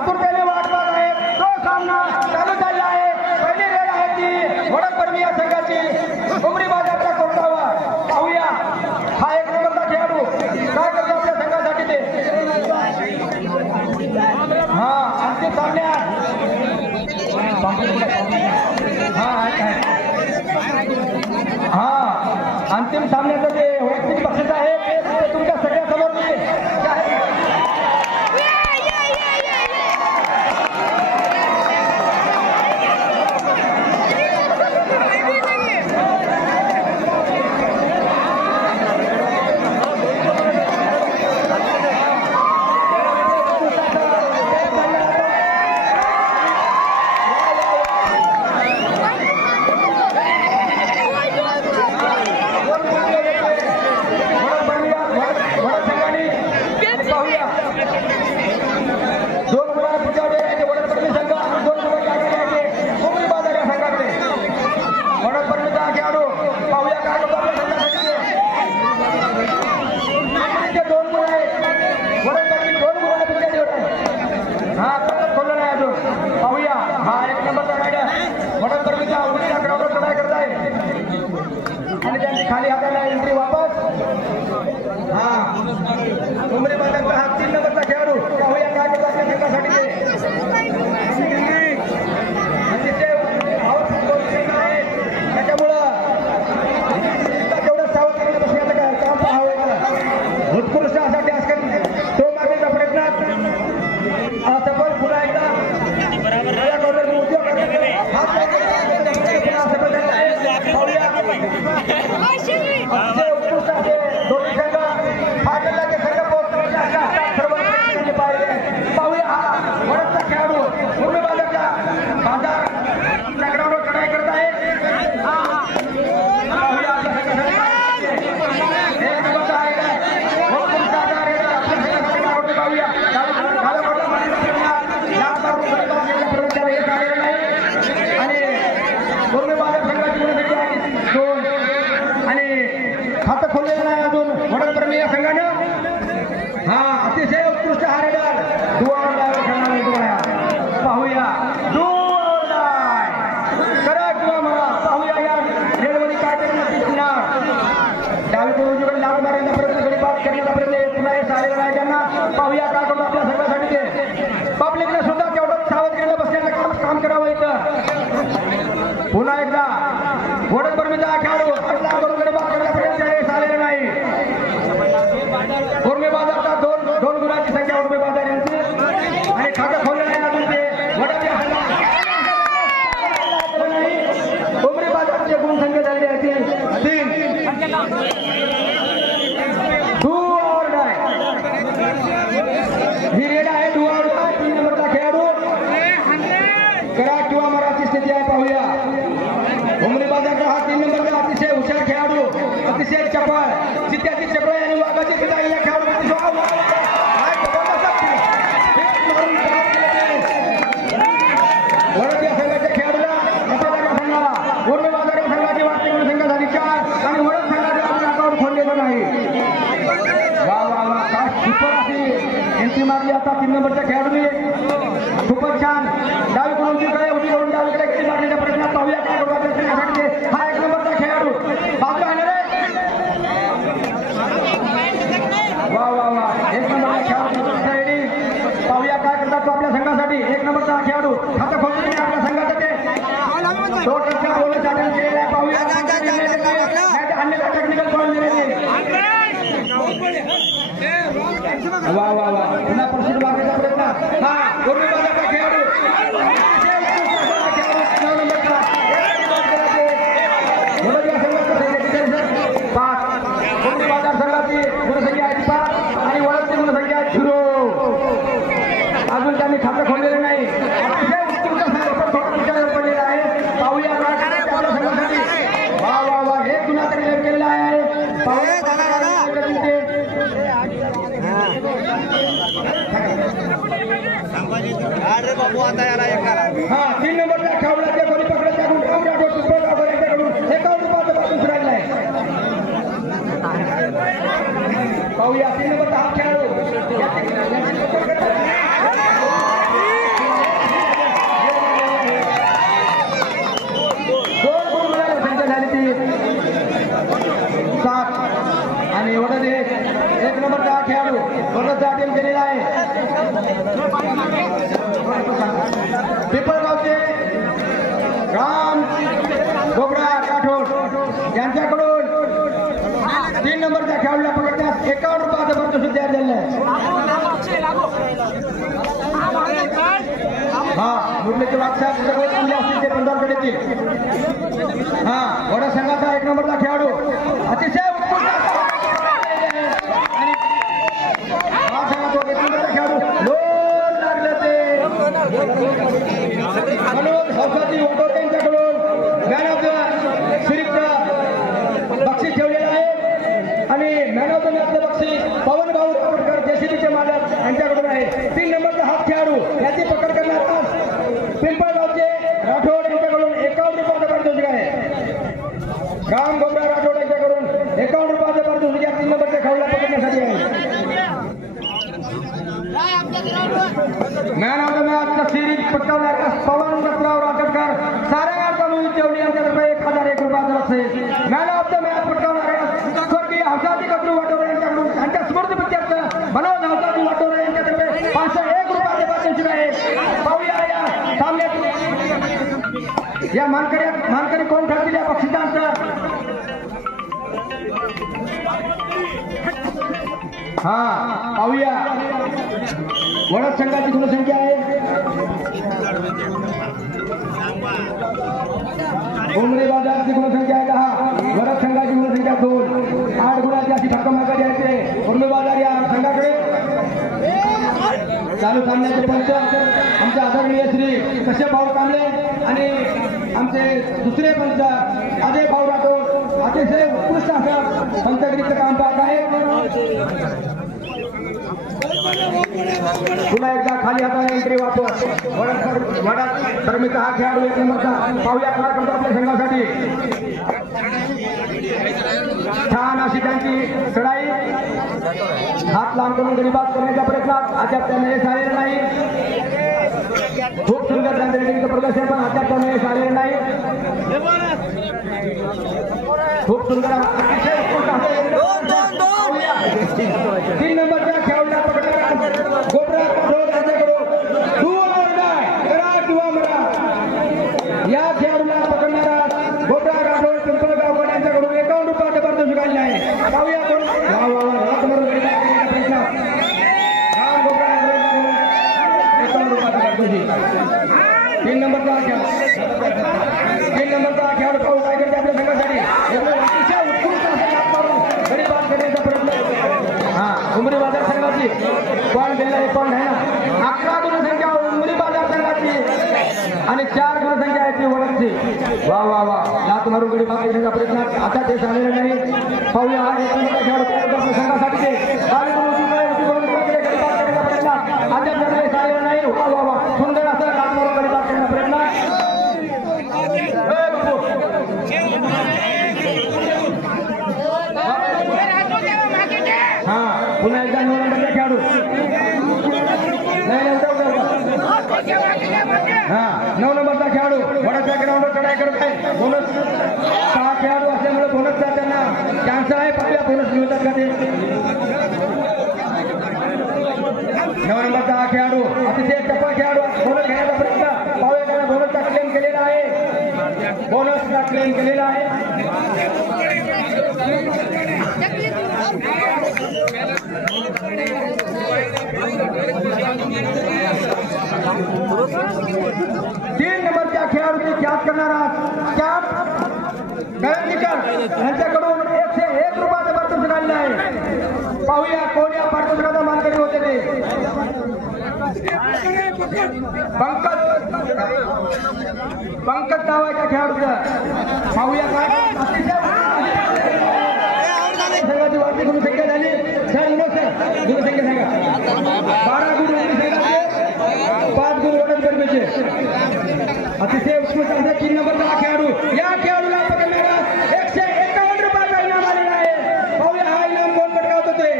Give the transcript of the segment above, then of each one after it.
आतुरतेने वाट पाहत आहेत. तो सामना चालू झाला आहे. पहिली रेड आहे ती वडदपर्मी या संघाची उमरी बाजारच्या कोर्टावर. पाहूया हा एक नंबरचा खेळाडू काय करतो आपल्या संघासाठी ते. हा अंतिम सामन्यात अंतिम सामन्याचं जे वैयक्तिक बक्षीस आहे ते तुमच्या सगळ्यासमोर खाली हाताला एंट्री वापस. उमरी बाजारचा हा 3 नंबरचा खेळाडू. पाहूया काय करतो आपल्या संघासाठी ते. अतिशय आहे त्याच्यामुळं तेवढं सावध बसण्याचं काय काम पाहावं. उत्कृष्ट असा टॅस करून तो मागण्याचा प्रयत्नात असफल. पुन्हा एकदा पुन्हा एकदा वडदपर्मीचा खेळाडू बरोबर करण्याचा प्रयत्न झालेला नाही. उर्मी बाजारचा दोन गुणांची संख्या उर्मी बाजार यांची आणि खातं खोललं नाही अजून ते उमरी बाजारची गुण संख्या झाली आहे 3. डू और डाय ही रेड आहे. डू और डाय 3 नंबरचा खेळाडू करा किंवा मराठी स्थिती आहे. पाहूया उमरी बाजारचा हा 3 नंबरचा अतिशय हुशार खेळाडू. अतिशय चपळ चित्त्याची चपळ आणि वाघाची पिता या खेळाडू वडद या संघाच्या खेळाडूला संघाला उर्मी बाजार या संघाची वाटते म्हणून संघ झाली 4 आणि वडद संघाचं अजून अकाउंट खोललेलं नाही. वा वा वा काय सुपर अशी एंट्री मारली आता 3 नंबरच्या खेळाडूने. खूपच छान डावीकडून उजवीकडे उजवीकडून डावीकडे एंट्री मारण्याच्या प्रयत्नात. पाहूया काय करतो आपल्या संघासाठी हा 1 नंबरचा खेळाडू. बाजू आहे रे. वा वा वा 1 नंबरचा खेळाडू. पाहूया काय करतात तो आपल्या संघासाठी 1 नंबरचा खेळाडू. खातं खोलून आपल्या संघाचं ते तो टप्प्या बोलून अटेंड केलेला आहे. पाहूया अन्य टेक्निकल पॉईंट दिलेले. वा वा वा पुन्हा प्रसिद्ध मारण्याचा प्रयत्न. हा उर्मी बाजारचा खेळाडू उर्मी बाजार संघाची गुणसंख्या आहे 5 आणि वडदची गुणसंख्या आहे 0. अजून त्यांनी खातं खोललेलं नाही. अतिशय उत्कृष्ट पडलेला आहे. पाहूया आपल्या संघासाठी. वा वा वा 1 गुन्हा तरी लेट केलेला आहे. हा 3 नंबरच्या खेळाडूला कोणी पकडत त्याकडून एकावन्न रुपयाचं पासून राहिलं आहे. पाहूया 3 नंबरचा हा खेळाडू नंबरचा अटेम्प्ट केलेला आहे. पिंपळगावचे राम गोबरा राठोड यांच्याकडून 3 नंबरच्या खेळाडूला पकडण्यास 51 रुपयाचं पारितोषिक तयार झालेलं आहे. हा मुरलीचे वागसाहेब असतील ते पंधरकडे येतील. हा वडा संघाचा 1 नंबरचा खेळाडू अतिशय उत्कृष्ट खेळाडू लोन लागले ते मनोज हौसाची वाटोड यांच्याकडून मॅन ऑफ द सिरीज बक्षीस ठेवलेलं आहे. आणि मॅन ऑफ द मॅच बक्षीस पवन भाऊ कावडकर जेसीबीचे मालक यांच्याकडून आहे. 3 नंबरचा हात खेळाडू याची पकड करण्यात पिंपळगावचे राठोड यांच्याकडून 51 रुपयाचं पारितोषिक आहे. राम गोबरा राठोड यांच्याकडून 51 रुपयाचं पारितोषिक या 3 नंबरच्या खेळाडूला पकडण्यासाठी आहे. Man of the match series पटकावणाऱ्या पवन दत्तराव राठोडकर सारेगावचा मोहित जेवणी यांच्यातर्फे 1001 रुपयाचं बक्षीस. मॅन ऑफ द मॅच पटकावणाऱ्या स्वर्गीय हौसाजी कत्रू वाटोरे यांच्याकडून त्यांच्या स्मृतीप्रित्यर्थ मनोज हौसाजी वाटोरे यांच्यातर्फे 501 रुपयाचे पारितोषिक आहे. पाहूया या सामन्यात या मानकरी कोण ठरतील या बक्षिसांचं. हा पाहूया वडद संघाची गुणसंख्या आहे. उमरे बाजारची गुणसंख्या आहे 10. वडद संघाची गुणसंख्या 2. 8 गुणाची अशी धक्का मार्ग द्यायचे उमरे बाजार या संघाकडे. चालू सामन्याचे पंच आमचे आदरणीय श्री कश्यप भाऊ कांबळे आणि आमचे दुसरे पंच अजय भाऊ राठोड अतिशय उत्कृष्ट असं पंचगिरीचं काम पाहत आहे. पुन्हा एकदा खाली हाताने एंट्री वापर वडा धर्मीचा हा खेळाडू 1 नंबरचा. पाहूया काय करतो आपल्या संघासाठी. छान अशी त्यांची चढाई हात लांब करून गरीबात करण्याच्या प्रयत्नात अद्याप त्यांना यश आलेलं नाही. खूप सुंदर त्यांचं रेडिंगचं प्रदर्शन पण अद्याप त्यांना यश आलेलं नाही. खूप सुंदर 3 नंबरच्या खेळाडूला पकडणारा गोबरा राठोड यांच्याकडून करा किंवा मरा या खेळाडूला पकडणारा गोबरा राठोड पिंपळगाव यांच्याकडून 51 रुपयाचं पारितोषिक आलेलं आहे. पाहूया कोण राम गोबरा 51 रुपयाचं पारितोषिक. 3 नंबरचा खेळाडू पाहू काय करते आपल्या संघासाठी. अतिशय उत्कृष्ट गरीबात करण्याचा प्रयत्न. हा उमरी बाजार संघाची पॉईंट दिलेला आहे. पॉईंट आहे ना 11 गुणसंख्या उमरी बाजार संघाची आणि 4 गुणसंख्या आहे ती वडदची. वा वा वा लात मारून गरीबात करण्याचा प्रयत्न आता ते झालेलं नाही. पाहूया हा 1 नंबरचा खेळाडू संघासाठी ते आता झालेलं नाही. वा वा वा सुंदर असं लात मारून गरीबात करण्याचा प्रयत्न. हा पुन्हा एकदा 9 नंबरचा खेळाडू हा 9 नंबरचा खेळाडू वडाच्या ग्राउंडवर चढाई करत आहे. बोनस 6 खेळाडू असल्यामुळे बोनसचा त्यांना चान्स आहे. पाहूया बोनस मिळतात का ते. 9 नंबरचा हा खेळाडू अतिशय टप्पा खेळाडू बोनस घेण्याचा प्रयत्न. पाहूया त्याला बोनसचा क्लेम केलेला आहे. बोनसचा क्लेम केलेला आहे. 3 नंबरच्या खेळाडूची कॅच करणारा कॅप करंजीकर यांच्याकडून 101 रुपयाचं पारितोषिक आलेलं आहे. पाहूया कोण या पारितोषिकाचा मानकरी होते ते. पंकज नावाच्या खेळाडूचं पाहूया काय संघाची वाढती गुणसंख्या झाली. गुणसंख्या सांगा 12 गुण संघाचे 5 गुण वडद गरजेचे. अतिशय उत्कृष्ट असा 3 नंबरचा खेळाडू या खेळाडूला पकडणारा 151 रुपयाचा इनाम आलेला आहे. पाहूया हा इनाम कोण पटकावत होते.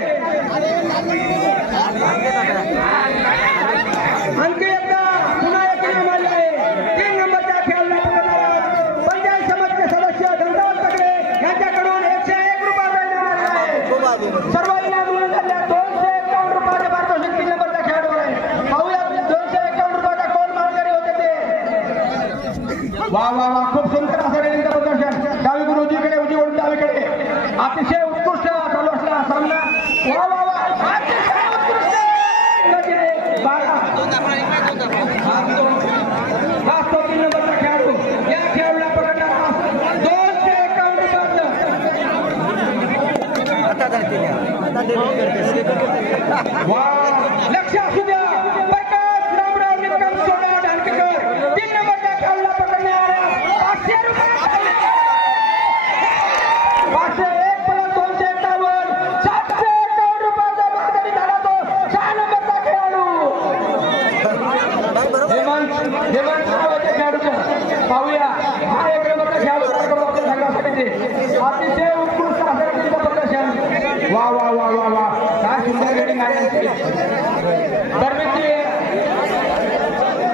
आणखी एकदा पुन्हा एक इनाम आले आहे. 3 नंबरच्या खेळाडूला पकडणारा पंचायत समितीचे सदस्य धनराज तगडे वा लक्ष असू द्या प्रकाश रामराव निकम सोना ढालकेकर 3 नंबरच्या खेळाला पकडण्यात 500 रुपये 501 प्लस 251 751 रुपयाचा माघारी झाला तो 6 नंबरचा खेळाडू हेमंत नावाच्या खेळाडूचं पाहूया हा 1 नंबरचा खेळाडू आपल्या संघासाठी अतिशय उत्कृष्ट असं प्रदर्शन वा वा वा वा वा काय सुंदर रेटिंग आहे बर्बीची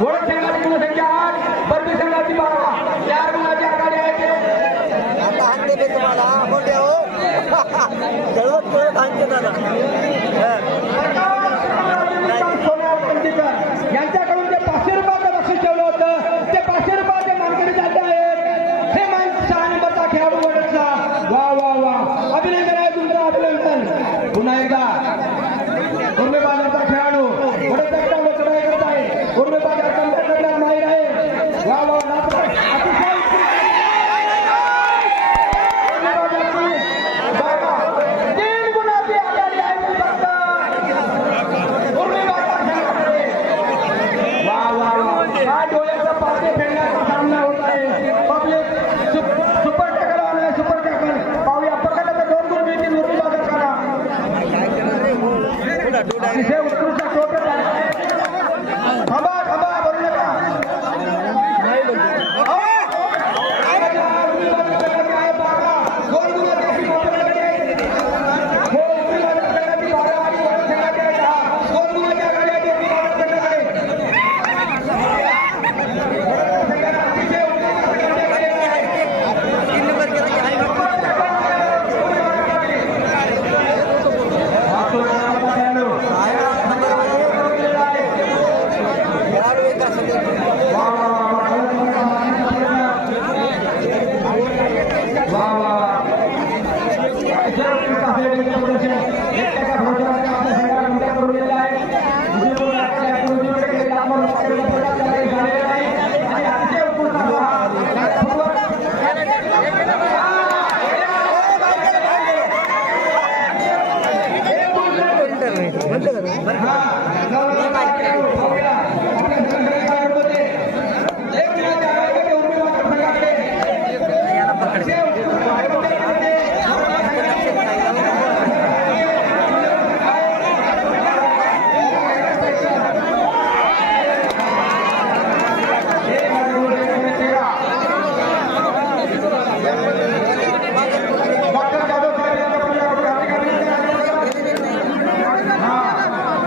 ओळख संघाची गुणसंख्या 8 बर्बी संघाची 12 4 गुणाची आघाडी आहे आता आणते तुम्हाला मोठे हो जळवत कळत आणते दादा यांच्याकडून जे 500 रुपयाचं बक्षीस ठेवलं होतं ते 500 रुपयाचे मानकरी जात आहेत हे मान 6 नंबरचा खेळाडू वडदचा वा वा वा अभिनंदन आहे तुमचं अभिनंदन पुन्हा एकदा उर्मे बाजारचा खेळाडू वडदचा चढाई करत आहे उर्मे बाजार कंपनीला माहीर आहे वा वा अतिशय अतिशय उत्कृष्ट टोपे थांबा थांबा बोलू नका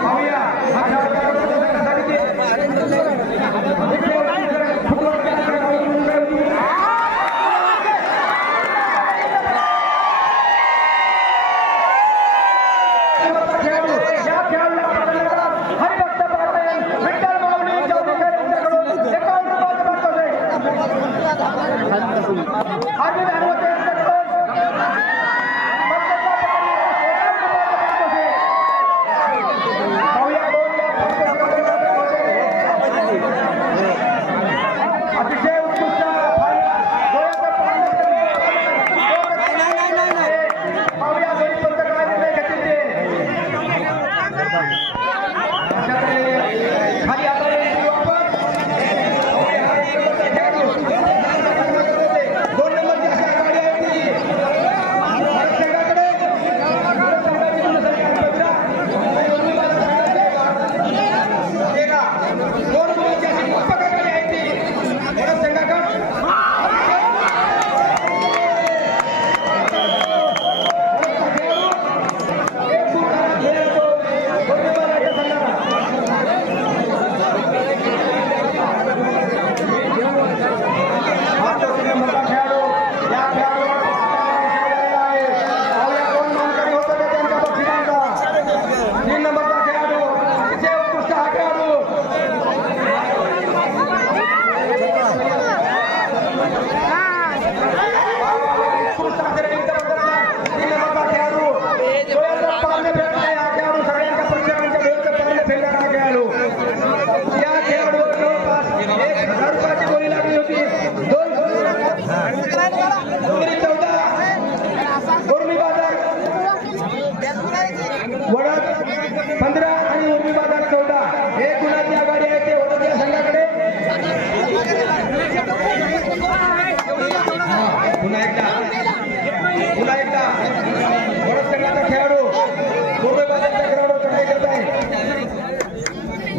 पाहूया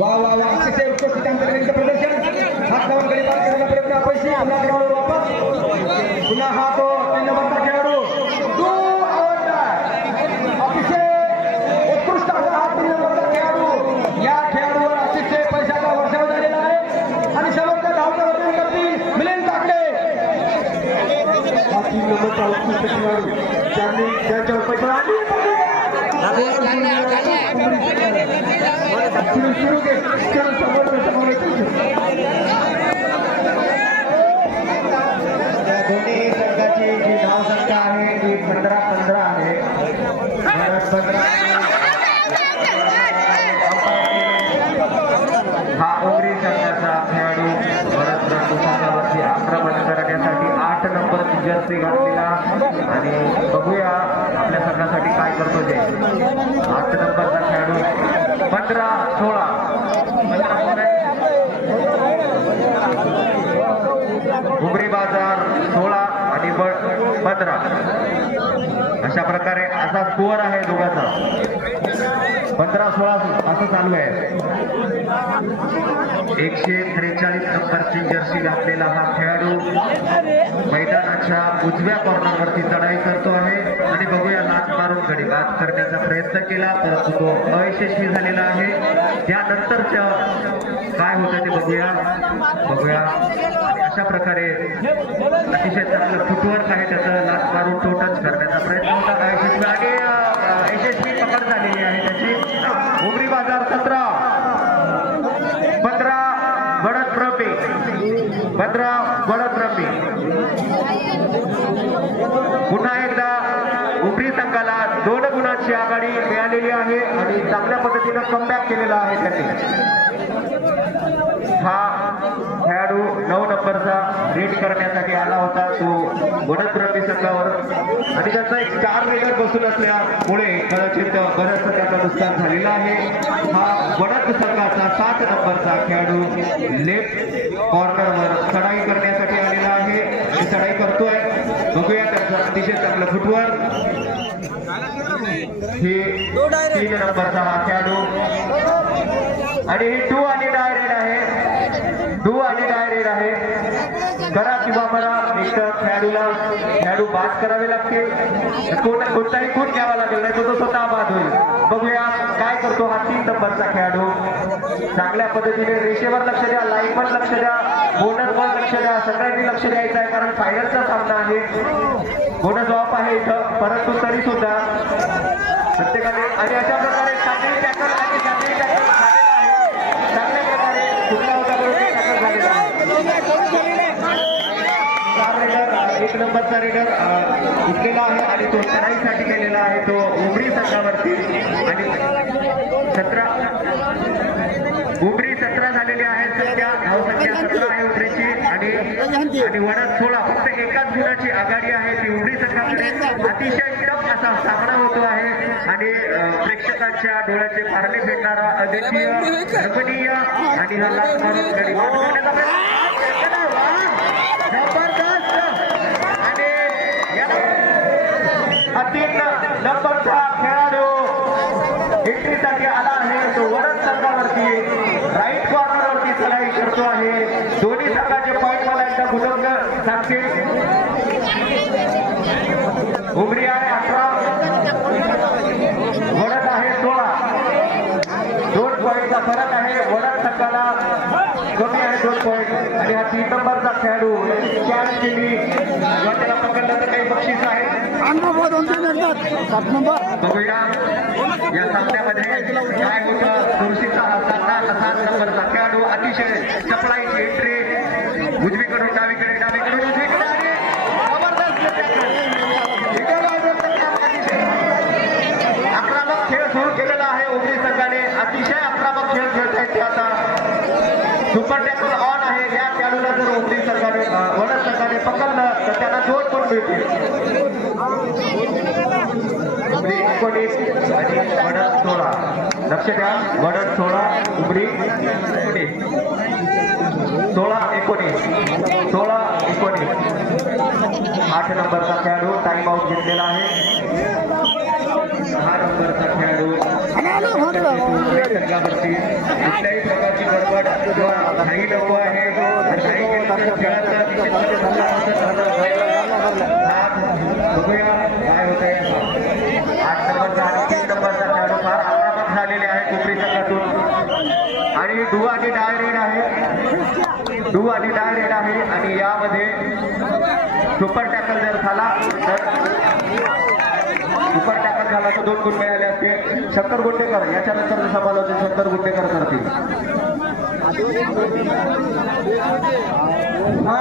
वा वा वा अतिशय उत्कृष्ट त्यांचं प्रदर्शन. हात लावून गडी पार करण्याचा प्रयत्न अपयशी. पुन्हा ग्राउंडवर वापस. पुन्हा हा तो 3 नंबरचा खेळाडू अतिशय उत्कृष्ट असा हा 3 नंबरचा खेळाडू. या खेळाडूवर अतिशय पैशाचा वर्षाव झालेला आहे आणि समोरच्या धावता करतील मिलिंद काकडे. हा 3 नंबरचा उत्कृष्ट खेळाडू त्यांनी त्यांच्यावर पैसा दोन्ही संघाची जी धाव संख्या आहे ती 15-15 आहे. हा उमरी संघाचा खेळाडू भरत संघावरती आक्रमण करण्यासाठी 8 नंबरची जर्सी घातलेला आणि बघूया आपल्या संघासाठी काय करतो ते. 8 नंबरचा खेळाडू 15-16 उमरी बाजार 16 आणि 15 अशा प्रकारे असा स्कोअर आहे दोघांचा. 15-16 असं चालू आहे. 143 नंबरची जर्सी घातलेला हा खेळाडू मैदानाच्या उजव्या कॉर्नरवरती चढाई करतो आहे आणि बघूया लाच मारून गडी बाद करण्याचा प्रयत्न केला परंतु तो अयशस्वी झालेला आहे. त्यानंतरच्या काय होतं ते बघूया. अशा प्रकारे अतिशय चांगलं फुटवर्क आहे त्याचं. लाच मारून तो टच करण्याचा प्रयत्न होता अयशस्वी आणि यशस्वी पकड झालेली आहे त्याची. उमरी बाजार 17-15 गडद रमी. पुन्हा एकदा उमरी संघाला 2 गुणांची आघाडी मिळालेली आहे आणि चांगल्या पद्धतीनं कमबॅक केलेला आहे त्यांनी. हा खेळाडू 9 नंबरचा रेड करण्यासाठी आला होता तो गडद रमी संघावर आणि त्याचा एक स्टार रेडर बसून असल्यामुळे कदाचित बरंचसं त्याचं नुकसान झालेलं आहे. हा गडद संघाचा 7 नंबरचा खेळाडू लेफ्ट कॉर्नरवर चढाई करण्यासाठी आलेला आहे आणि चढाई करतोय. बघूया त्याचं अतिशय चांगलं फुटवर्क. हे 3 नंबरचा हा खेळाडू आणि हे 2 आणि डायरेक्ट आहे. करा किंवा मला एक खेळाडू बाद करावे लागतील. कोणताही खून घ्यावा लागेल नाही तो स्वतः बाद होईल. बघूया काय करतो हा 3 नंबरचा खेळाडू. चांगल्या पद्धतीने रेषेवर लक्ष द्या, लाईनवर लक्ष द्या, बोनसवर लक्ष द्या. सगळ्यांनी लक्ष द्यायचं आहे कारण फायनलचा सामना आहे. बोनस ऑफ आहे इथं परंतु तरी सुद्धा प्रत्येकाने आणि अशा प्रकारे चांगली टॅकल आणि चांगली टॅकल झालेला आहे. चांगल्या प्रकारे कुठला होता बरोबर टॅकल झालेला आहे. 1 नंबरचा रेडर उठलेला आहे आणि तो चढाईसाठी गेलेला आहे तो उमरी संघावरती आणि 17 झालेली आहे. धावसंख्या 17 आहे उमरीची आणि वडद 16. फक्त एकाच गुणाची आघाडी आहे ती उमरी संघाकडे. अतिशय टफ असा सामना होतो आहे आणि प्रेक्षकांच्या डोळ्याचे पारणे फेडणारा अद्वितीय रमणीय आणि हा लाच मारून गडी बाद करण्याचा जबरदस्त आणि 3 नंबरचा खेळाडू एंट्रीसाठी आला आहे तो वडद संघावरती राईट कॉर्नरवरती चढाई करतो आहे. दोन्ही संघाचे पॉईंट मला एकदा गुणवणं सांगतील. उमरी आहे 18 वडद आहे 16. 2 पॉईंटचा फरक आहे. वडद संघाला कमी आहे 2 पॉईंट आणि हा 3 नंबरचा खेळाडू कॅच केली त्याला पकडलं तर काही बक्षीस आहे. बघूया या सामन्यामध्ये काय होतं. चुरशीचा हा सामना. 7 नंबरचा खेळाडू अतिशय चपळाईची एंट्री उजवीकडून डावीकडे उजवीकडे आणि आक्रमक खेळ सुरू केलेला आहे उमरी संघाने. अतिशय आक्रमक खेळ खेळत आहेत ते आता. सुपर टॅकल ऑन आहे. या खेळाडूला जर उमरी संघाने वडद संघाने पकडलं तर त्यांना 2 पण मिळतील. 19 आणि वडद 16. लक्ष द्या. वडद 16 उमरी 16-19. 8 नंबरचा खेळाडू टाइम आउट घेतलेला आहे. 6 नंबरचा खेळाडू संघावरती कुठल्याही प्रकारची गडबड किंवा घाई नको आहे. घाई केल्यानंतर खेळाचं बघूया काय होत आहे. 8 नंबरचा आणि 3 नंबरचा खेळाडू फार आक्रमक झालेले आहे कोपरी संघातून आणि डू आणि डाय रेड आहे. डू आणि डाय रेड आहे आणि यामध्ये सुपर टॅकल जर झाला तर सुपर टॅकल झाला तर 2 गुण मिळाले असते. शंकर गुंडेकर याच्यानंतर समालोचन शंकर गुंडेकर करतील. हा